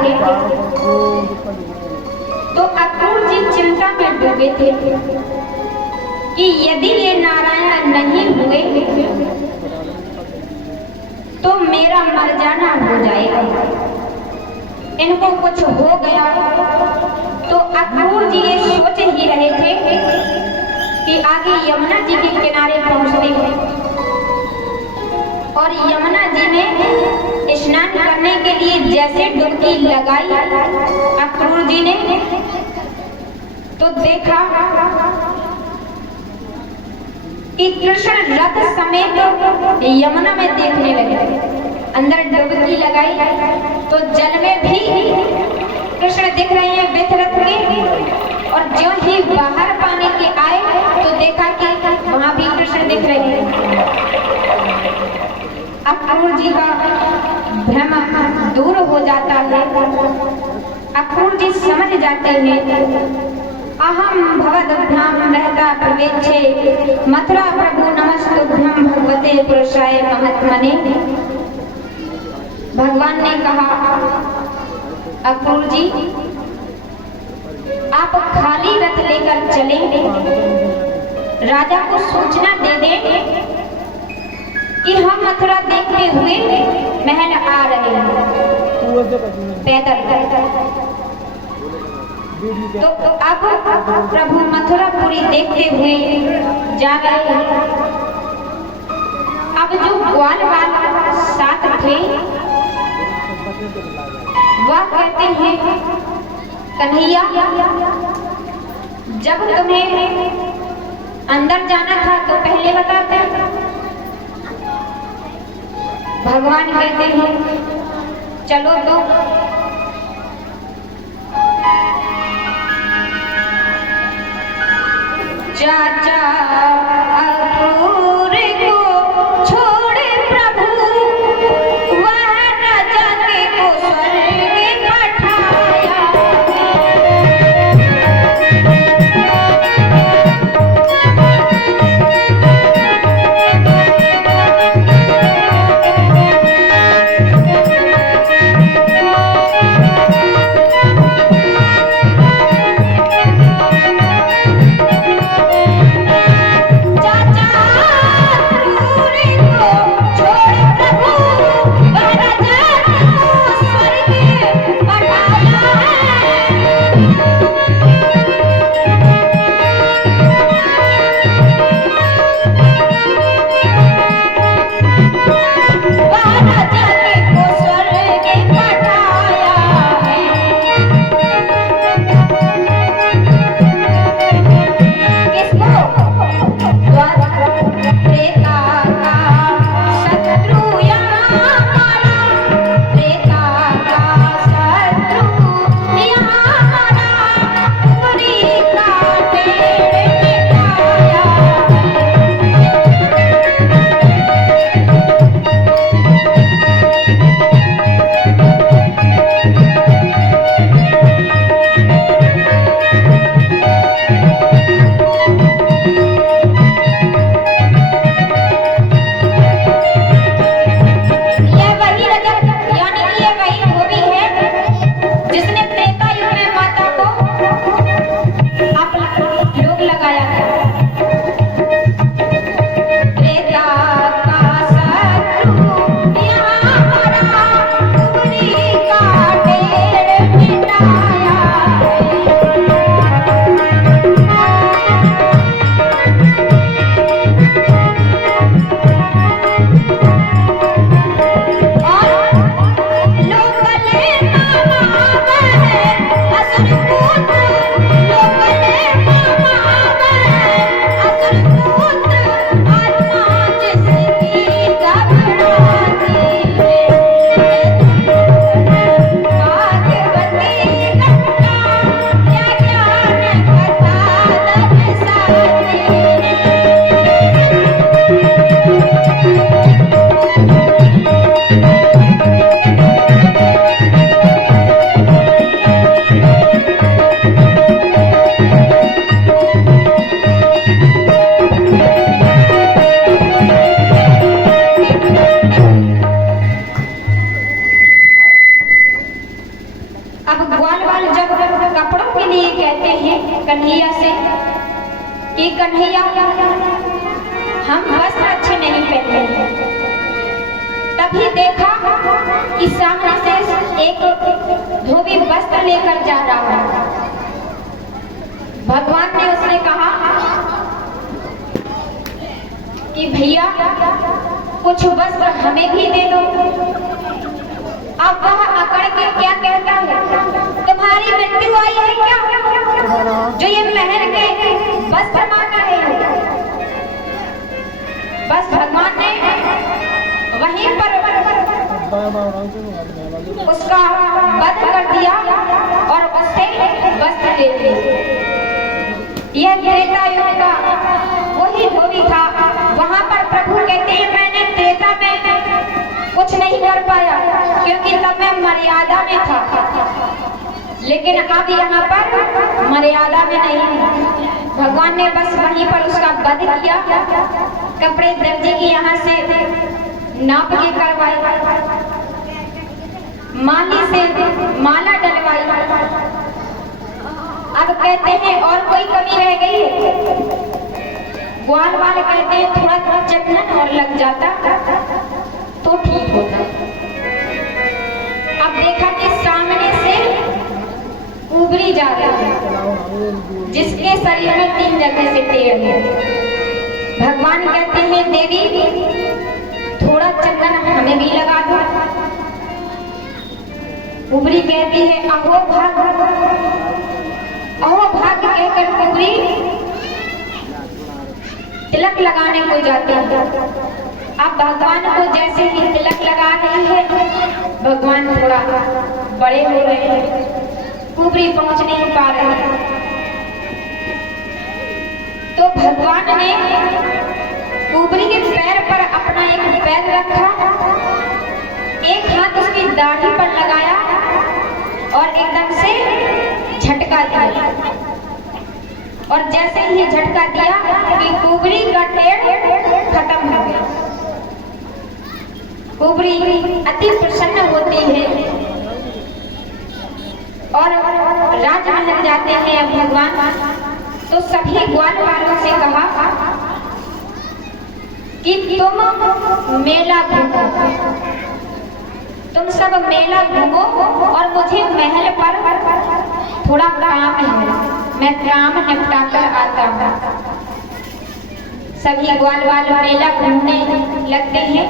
थे तो अक्रूर जी चिंता में डूबे थे कि यदि ये नारायण नहीं हुए तो मेरा मर जाना हो जाएगा, इनको कुछ हो गया। तो अक्रूर जी ये सोच ही रहे थे कि आगे यमुना जी के किनारे पहुंचते हैं और यमुना जी में स्नान करने के लिए जैसे डुबकी लगाई अक्रूर जी ने तो देखा कि कृष्ण रथ समेत यमुना में देखने लगे। अंदर डुबकी लगाई तो जल में भी कृष्ण दिख रहे हैं विथ रथ के, और जो ही बाहर पानी के आए तो देखा कि वहां भी कृष्ण दिख रहे हैं। अक्रूर जी का भ्रम दूर हो जाता है। अक्रूर जी समझ जाते हैं अहम भवद्भ्याम रहता प्रवेक्षे मथुरा प्रभु नमस्तुभ्यं भगवते पुरुषाय महात्मने। भगवान ने कहा अक्रूर जी आप खाली रथ लेकर चले, राजा को सूचना दे दें कि हम मथुरा देखते हुए महल आ रहे हैं पैदल। तो अब प्रभु मथुरापुरी देखते हुए जा रहे हैं। अब जो ग्वाल वाला साथ थे वह कहते हैं कन्हैया जब तुम्हें अंदर जाना था तो पहले बताते। भगवान कहते हैं चलो तो चाचा अक्रूर को छोड़े प्रभु वह न जाने को स्वर्ग पठाया। कि कन्हैया हम वस्त्र अच्छे नहीं पहने। तभी देखा कि सामने से एक धोबी वस्त्र लेकर जा रहा है। भगवान ने उससे कहा कि भैया कुछ वस्त्र हमें भी दे दो। अब वह अकड़ के क्या कहता है, तुम्हारी मृत्यु आई है क्या जो ये महल के वस्त्र मांग रहे हो। बस भगवान ने वहीं पर उसका वध कर दिया और उससे वस्त्र ले लिए। यह त्रेता युग का वही धोबी था। वहां पर प्रभु कहते हैं मैंने त्रेता में कुछ नहीं कर पाया क्योंकि तब मैं मर्यादा में था, लेकिन अब यहाँ पर मर्यादा में नहीं। भगवान ने बस वहीं पर उसका वध किया। कपड़े दर्जी की यहाँ से नाप के करवाई, माली से माला डलवाई। अब कहते हैं और कोई कमी रह गई है। ग्वाल वाले कहते हैं थोड़ा चटन और लग जाता तो ठीक होता। अब देखा कि सामने से उबरी जा रही है जिसके शरीर में 3 जगह से टेढ़ है। भगवान कहते हैं देवी थोड़ा चंदन हमें भी लगा दो। उबरी कहती है अहो भाग कहकर उबरी तिलक लगाने को जाती है। अब भगवान को जैसे ही तिलक लगा रही है, भगवान थोड़ा बड़े हो रहे हैं, उबरी पहुंच नहीं पा रहे। तो भगवान ने उबरी के पैर पर अपना एक पैर रखा, एक हाथ उसकी दाढ़ी पर लगाया और एकदम से झटका दिया। और जैसे ही झटका दिया कि कुबरी का टेढ़ खत्म हो गया। कुबरी अति प्रसन्न होती है और राजमहल जाते हैं। अब भगवान तो सभी ग्वाल वालों से कहा कि तुम मेला घूमो, तुम सब मेला घूमो और मुझे महल पर थोड़ा काम है, मैं काम निपटा कर आता हूँ। सभी ग्वाल वाले मेला घूमने लगते हैं।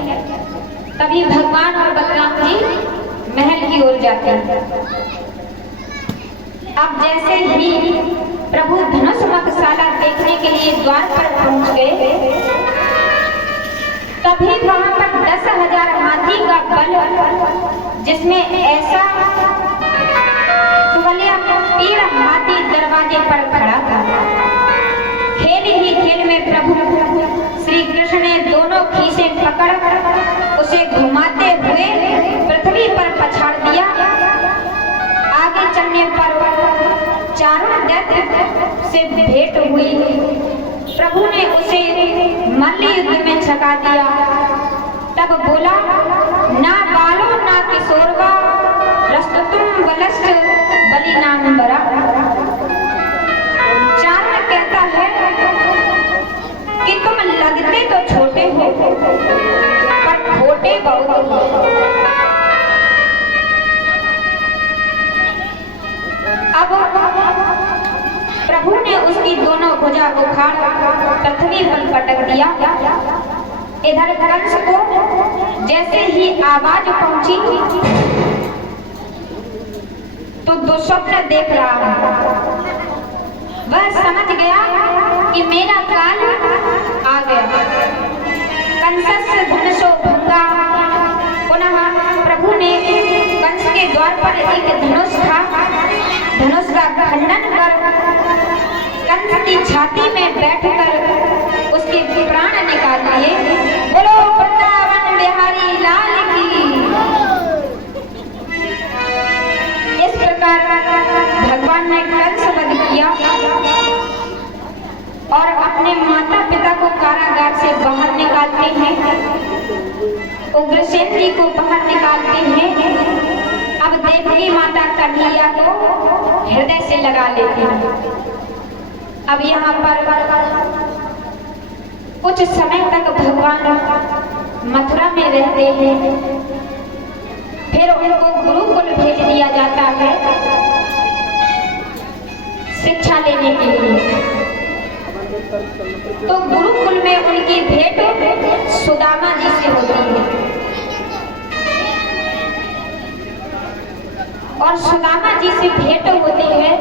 तभी भगवान और बलराम जी महल की ओर जाते हैं। अब जैसे ही प्रभु धनुष मखशाला देखने के लिए द्वार पर पहुंच गए, तभी वहां पर 10,000 हाथी का बल, जिसमें ऐसा तीर हाथी दरवाजे पर खड़ा था। खेल ही खेल में प्रभु श्री कृष्ण ने दोनों खीसे पकड़ उसे घुमाते हुए पृथ्वी पर पछाड़ दिया। आगे चलने पर चारों दैत्य से भेंट हुई। प्रभु ने उसे मल्ल युद्ध में छका दिया। तब बोला ना बालो ना किशोरवा रस्तुम बलस्त बलि नाम बरा। चारण कहता है कि तुम लगते तो छोटे हो पर खोटे बहुत हो। अब प्रभु ने उसकी दोनों भुजा उखाड़ पृथ्वी पर पटक दिया। इधर कंस को जैसे ही आवाज पहुंची तो दुस्वप्न देख रहा है। वह समझ गया कि मेरा काल आ गया। कंसस्य धनुषो भंगा। पुनः प्रभु ने कंस के द्वार पर एक धनुष था, धनुष का खंडन कर कंस की छाती में बैठकर उसके प्राण निकाल दिए। बोलो वृंदावन बिहारी लाल की। इस प्रकार भगवान ने कंस वध किया और अपने माता पिता को कारागार से बाहर निकालते हैं, उग्रसेन जी को बाहर निकालते हैं। अब देवकी माता कन्हैया को हृदय से लगा लेती हैं। अब यहाँ पर कुछ समय तक भगवान मथुरा में रहते हैं, फिर उनको गुरुकुल भेज दिया जाता है शिक्षा लेने के लिए। तो गुरुकुल में उनकी भेंट सुदामा जी से होती है और सुदामा जी से भेंट होती है।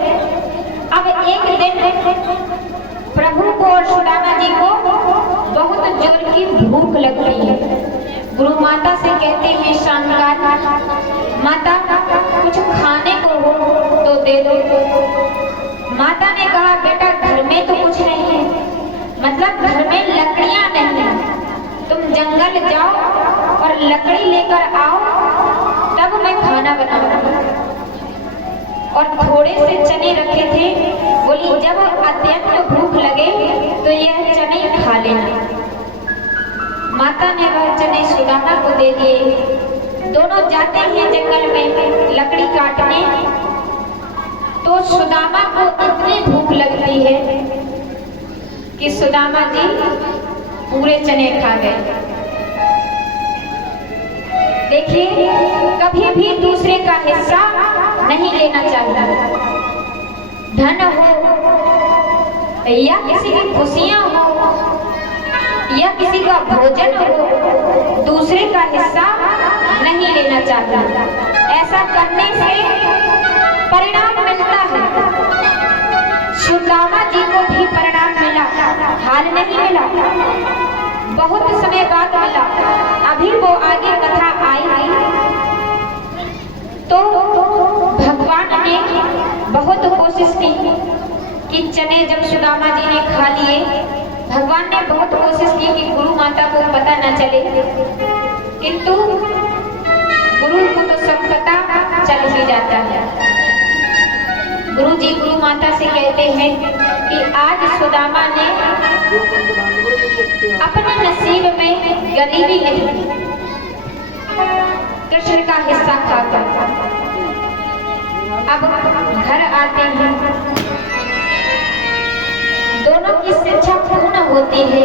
अब एक दिन प्रभु को और सुदामा जी को बहुत जोर की भूख लगती है। गुरु माता से कहते हैं शानदार माता कुछ खाने को हो तो दे दो। माता ने कहा बेटा घर में तो कुछ नहीं है, मतलब घर में लकड़ियां नहीं है, तुम जंगल जाओ और लकड़ी लेकर आओ तब मैं खाना बनाऊंगा। और थोड़े से चने रखे थे, बोली जब अत्यंत भूख लगे तो यह चने खा लेना। माता ने वह चने सुदामा को दे दिए। दोनों जाते हैं जंगल में लकड़ी काटने। तो सुदामा को इतनी भूख लगती है कि सुदामा जी पूरे चने खा गए। देखिए कभी भी दूसरे का हिस्सा नहीं लेना चाहिए। धन हो या किसी की खुशियां हो या किसी का भोजन हो, दूसरे का हिस्सा नहीं लेना चाहिए। ऐसा करने से परिणाम मिलता है। सुदामा जी को भी परिणाम मिला, हाल नहीं मिला, बहुत समय बाद मिला। अभी वो आगे कथा आई तो भगवान ने बहुत कोशिश की कि चने जब सुदामा जी ने खा लिए, भगवान ने बहुत कोशिश की कि गुरु माता को पता न चले, किंतु गुरु को तो सब पता चल ही जाता है। गुरु जी गुरु माता से कहते हैं कि आज सुदामा ने अपने नसीब में गरीबी नहीं, कृष्ण का हिस्सा खाकर। अब घर आते हैं, दोनों की शिक्षा पूर्ण होती है।